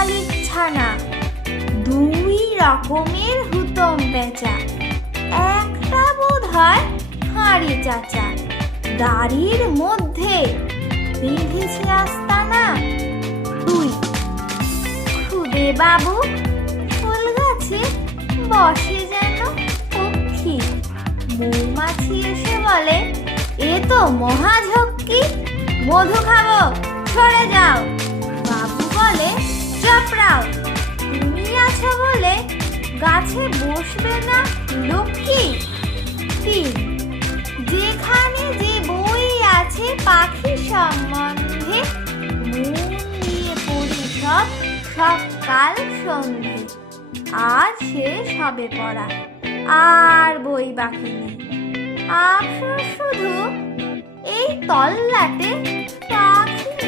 শালিক ছানা, দুই রকমের হুতম পেঁচা, একটা বোধ হয় হাঁড়ি চাচা, দাড়ির মধ্যে বেঁধেছে আস্তানা। দুই, খুদে বাবু ফুল গাছে বসে যেন পক্ষী, মৌমাছি এসে বলে এ তো মহাঝক্কি, মধু খাবো সরে যাও। বাবু বলে চাপড়াও, তুমি আছো বলে গাছে বসবে না লক্ষ্মী। তিন, যেখানে যে বই আছে পাখি সম্বন্ধে, মন দিয়ে পড়ি সব সকাল সন্ধে। আজ শেষ হবে পড়া, আর বই বাকি নেই, আফসোস শুধু এই তল্লাটে পাখি